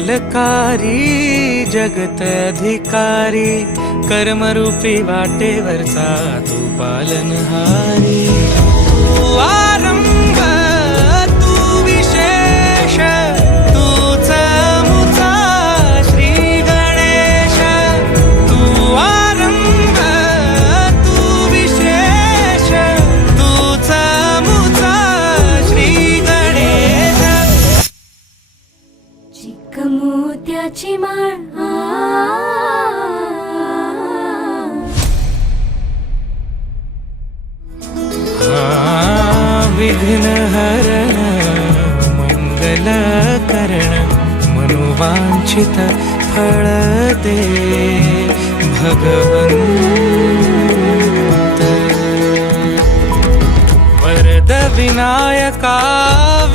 मंगलकारी जगत अधिकारी, कर्मरूपी वाटेवरचा तू पालनहारी। तू आरंभ तू विशेष, तूच मुचा श्री गणेश। तू आरंभ तू विशेष, तूच मुचा श्री गणेश। चिक मोत्याची माळ विघ्न हरण मंगल करण, मनोवांछित फळ दे भगवंत। वरद विनायका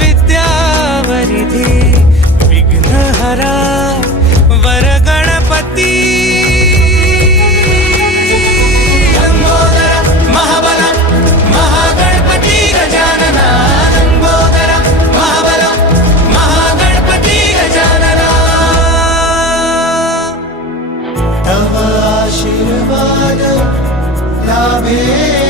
विद्यावरिधी, विघ्नहरा वर गणपती। आशीर्वाद लाभे